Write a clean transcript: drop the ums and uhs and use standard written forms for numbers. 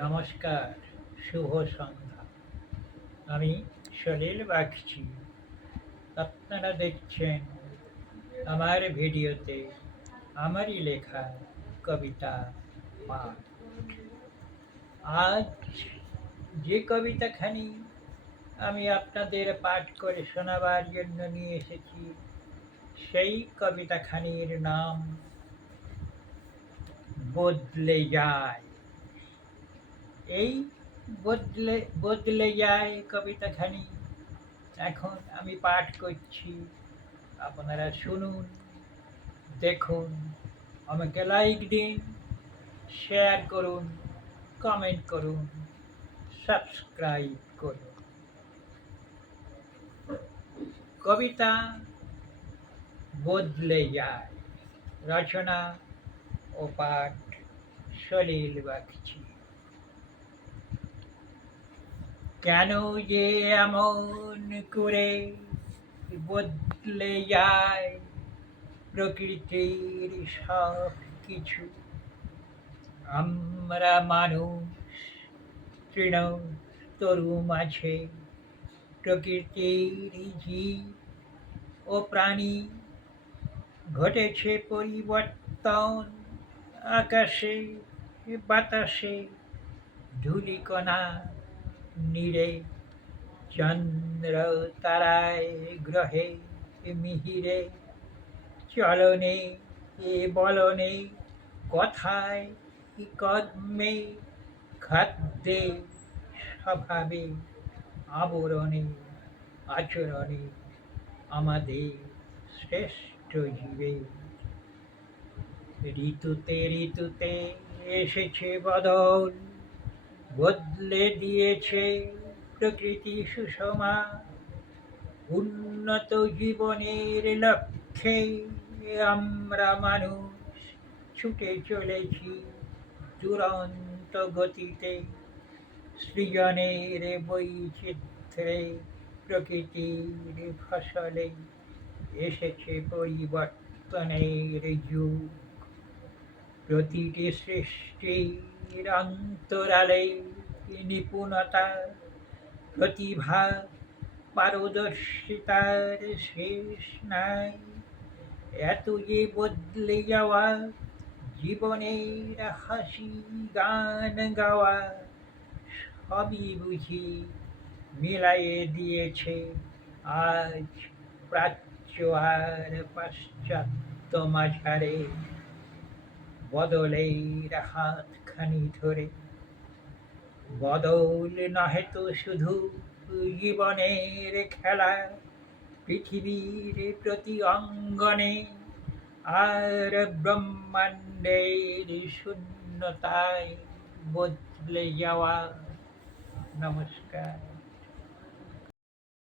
নমস্কার, শুভ সন্ধ্যা। আমি সলিল বাগচি। আপনারা দেখছেন আমার ভিডিওতে আমারই লেখা কবিতা পাঠ। আজ যে কবিতাখানি আমি আপনাদের পাঠ করে শোনাবার জন্য নিয়ে এসেছি, সেই কবিতাখানির নাম বদলে যায়। এই বদলে বদলে যায় কবিতাখানি এখন আমি পাঠ করছি। আপনারা শুনুন, দেখুন, আমাকে লাইক দিন, শেয়ার করুন, কমেন্ট করুন, সাবস্ক্রাইব করুন। কবিতা বদলে যায়। রচনা ও পাঠ সলিল বাগচি। কেন যে এমন করে বদলে যায় প্রকৃতির সব কিছু? আমরা মানুষ তৃণ তরু মাঝে প্রকৃতির জীব ও প্রাণী। ঘটেছে পরিবর্তন আকাশে বাতাসে, ধূলিকণা নীড়ে, চন্দ্র তারায় গ্রহে মিহিরে, চলনে বলনে, কথায় কর্মে, খাদ্যে স্বভাবে, আবরণে আচরণে আমাদের শ্রেষ্ঠ জীবে। ঋতুতে ঋতুতে এসেছে বদল, বদলে দিয়েছে প্রকৃতি সুষমা। উন্নত জীবনের লক্ষ্যে আমরা মানুষ ছুটে চলেছি দুরন্ত গতিতে। সৃজনের বৈচিত্র্যে প্রকৃতির ফসলে এসেছে পরিবর্তনের যুগ। প্রতিটি সৃষ্টির অন্তরালে নিপুণতা, প্রতিভা, পারদর্শিতার শেষ নাই। এত যে বদলে যাওয়া, জীবনের হাসি গান গাওয়া, সবই বুঝি মিলাইয়ে দিয়েছে আজ প্রাচ্য আর পাশ্চাত্য মাঝারে। বদলের হাতখানি ধরে বদল নহে তো শুধু জীবনের খেলা, পৃথিবীর প্রতি অঙ্গনে আর ব্রহ্মাণ্ডের শূন্যতায় বদলে যাওয়া। নমস্কার।